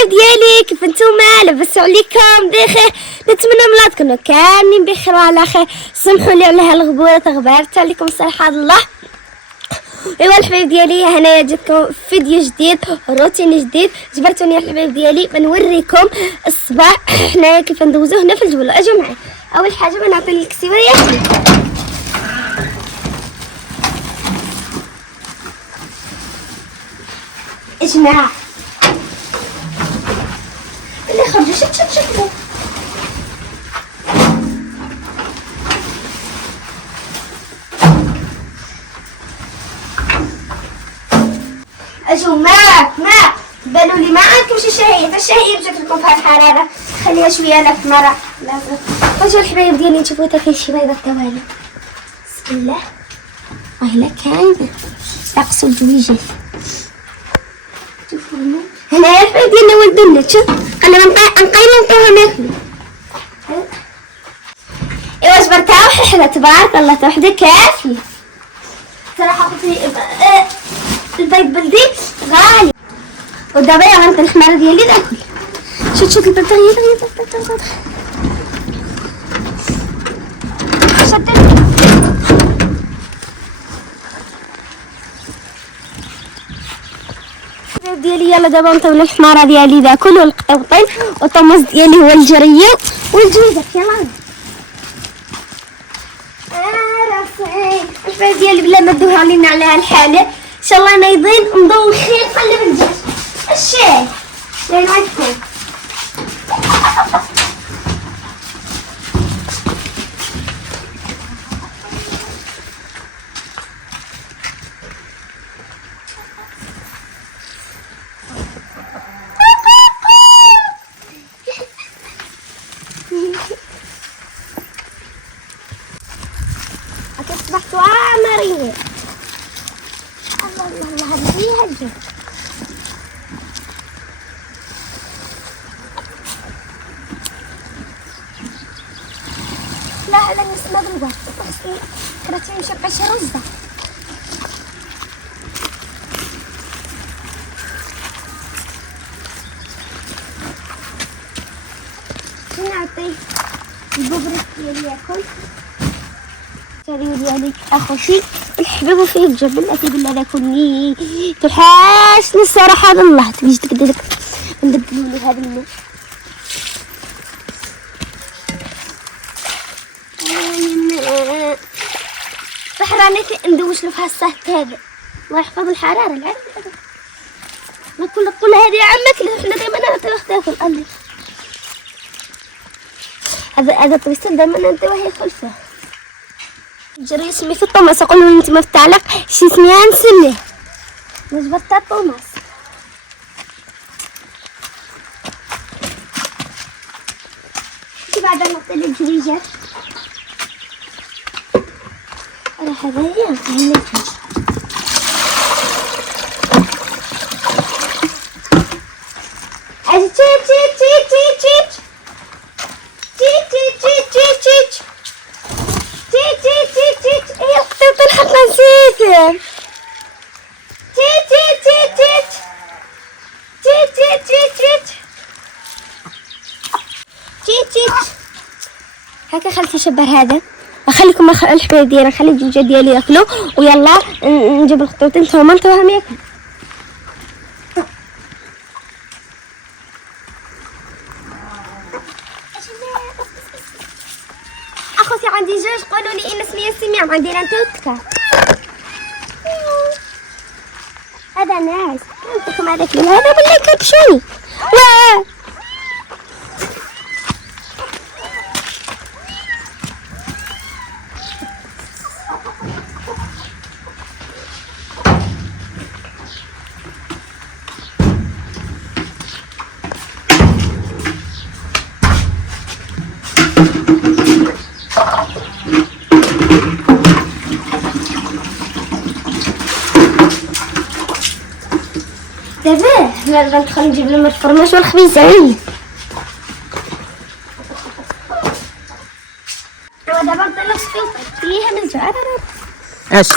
الحبايب ديالي، كيف نتوما؟ لاباس عليكم بخير؟ نتمنى من الله تكونوا كاملين بخير وعلى خير. سمحوا لي على هالغبوره غبرت عليكم صراحه الله. ايوا الحبايب ديالي، هنايا جيتكم فيديو جديد روتين جديد. جبرتوني الحبايب ديالي بنوريكم الصباح حنايا كيف ندوزو هنا في الجبل. اجوا معايا. اول حاجه بنعطي الكسيوه ياكل. اجمع اللي خرجوا شت اجوا ماك بانوا لي ما عندكم شي شهيه، فالشهيه جات لكم فيها الحراره، خليها شويه لك مرة لازم. وجهوا الحبايب ديالي نشوفوا حتى فيه شي بيضه التوالي. بسم الله. وهنا كاين ناقصوا الدويجه. شوفوا هنا يا الحبايب ديالنا ولدنا. شوف خلينا نقيموا نعطيوهم ياكلوا. ايوا جبرتها وحنا تبارك الله تا وحده كافيه صراحه. قلت البيض بلدي غالي. ودابا يا غنطي الحماره ديالي ناكل. شوف البطاريه ديالي. يلا دابا نطيب الحماره ديالي ناكل والقطوطين والطماط ديالي هو الجريه والجوزك. يلا راسي الحبايب ديالي بلا ما دوها علينا على هالحاله. ان شاء الله نايضين نضو خير. قلب الدجاج الشاي لين عندكم. أصبحت عامرية. الله هديها الجو. لا هذا نسمع بالوقت. كرهتني مشبع شي رزة. نعطي الببرك ديالي ياكل. السرير ديالي اخوتي الحبيب فيه الجبل. اكيد بالله ناكلني توحشني الصراحه الله. تجي تقدر ندبلوا لي هذا الماء. بحراني ندوش له في هالصهد هذا. الله يحفظ الحراره العرب. نقول هذه عمك حنا دائما ناكل. قال لي هذا طويسل دائما نعطيوه ياكل فيه. جري سميتو طوماس. قولوا نتوما في التعليق شي سميها نسميه. جبرتها طوماس. شي بعدا نعطي لي الدجاج. راه هذايا هنا اجي ايه حطيت الحق نسيتهم. هكا خليت نشبر هذا. اخليكم الحبايب ديالي نخلي الدجاج ديالي ياكلوا. ويلا نجيب الخطوطين نتوما نتوهم ياكلوا. اخوتي عندي جوج. قولوا لي ان اسمي سميع. عندي انت وتكا. هذا ناس عندكم هذاك هذا ولا كبشوني. واه دابا غندخل نجيب لهم الفرماج والخبيزين. ودابا نطلع السلطة فيها من الجعرة. اش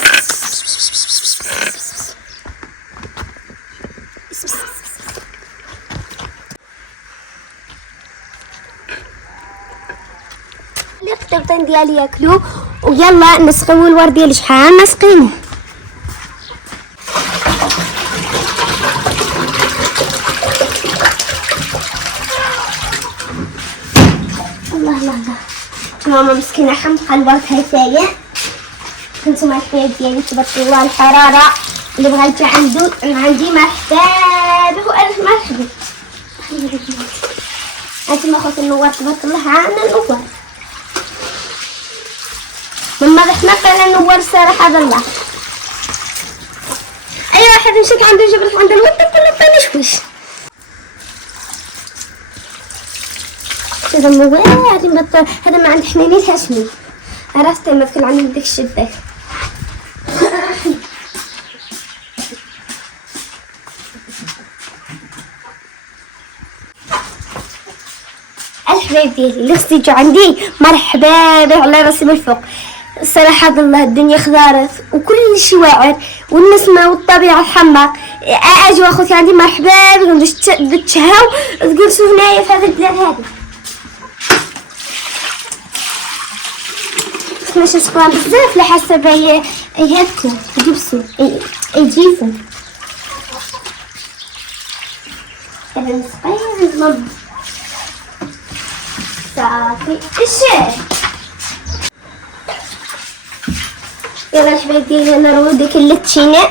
الطبطين ديالي ياكلوا. ويلا نسقيو الورد ديالي. شحال نسقينه؟ الله الله الله. ماما مسكينه حمقى الورد هكايا. هانتوما الحياة ديالي تبارك الله الحراره اللي بغى يجي عنده عندي مرحبا به والف مرحبا. هانتوما خوتي النوار تبارك الله عندنا النوار. مما رحنا قال النوار صراحه هذا الله. اي واحد مشيت عنده جبرت عند الود كله عطيني شويش. هذا النوار هذا ما عند حنيني هاشمي. عرفتي ما كان عندي داك الشباك. الحبايب ديالي اللي خصو يجوا عندي مرحبا به على راسي من الفوق. صراحة الله الدنيا خضارت وكل شيء واعر والنسمة والطبيعة حماق. اجوا اخوتي عندي مرحبا بكم تشهاو تجلسوا هنايا في هذا البلاد هذا. ماشي سخان بزاف لحسب يهبطوا يجبسوا يجيفوا. هذا نسقي ماما صافي الشاي. يلا الحبايب ديالي نروح ديك اللتشينه.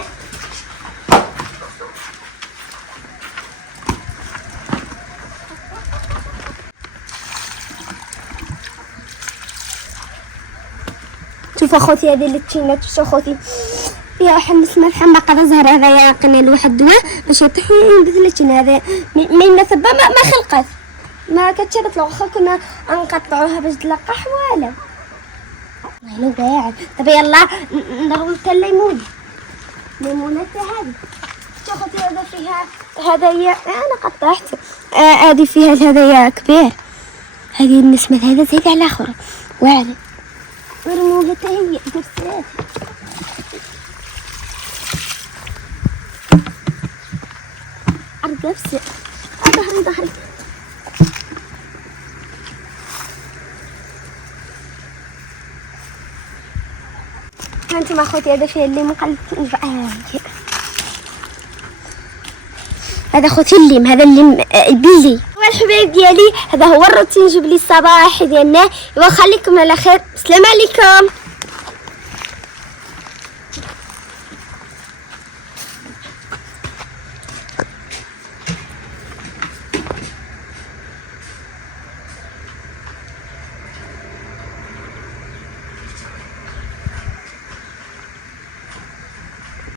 شوف اخوتي هذه اللتشينه. شوف اخوتي فيها واحد النسمه الحماقه زهر. هذا يعقني لواحد الدواء باش يطيح عند اللتشينه. هذا ما يناسب ما خلقت ما كتشرط له. واخا كنا نقطعوها باش تلقح والو والله واعر. دابا يلا نضربو حتى الليمون. الليمونه هذه شوف اخوتي هذا فيها هدايا. انا قطعت هذه فيها الهدايا كبير. هذه النسمه هذا زايده على اخر واعر. ورموها حتى هي بزاف. عرض نفسي ظهري. هانتم اخوتي هذا فيه الليم وقلت هذا خوتي الليم. هذا الليم بلي. والحبايب ديالي هذا هو الروتين جبلي الصباحي ديالنا. وخليكم على خير. السلام عليكم.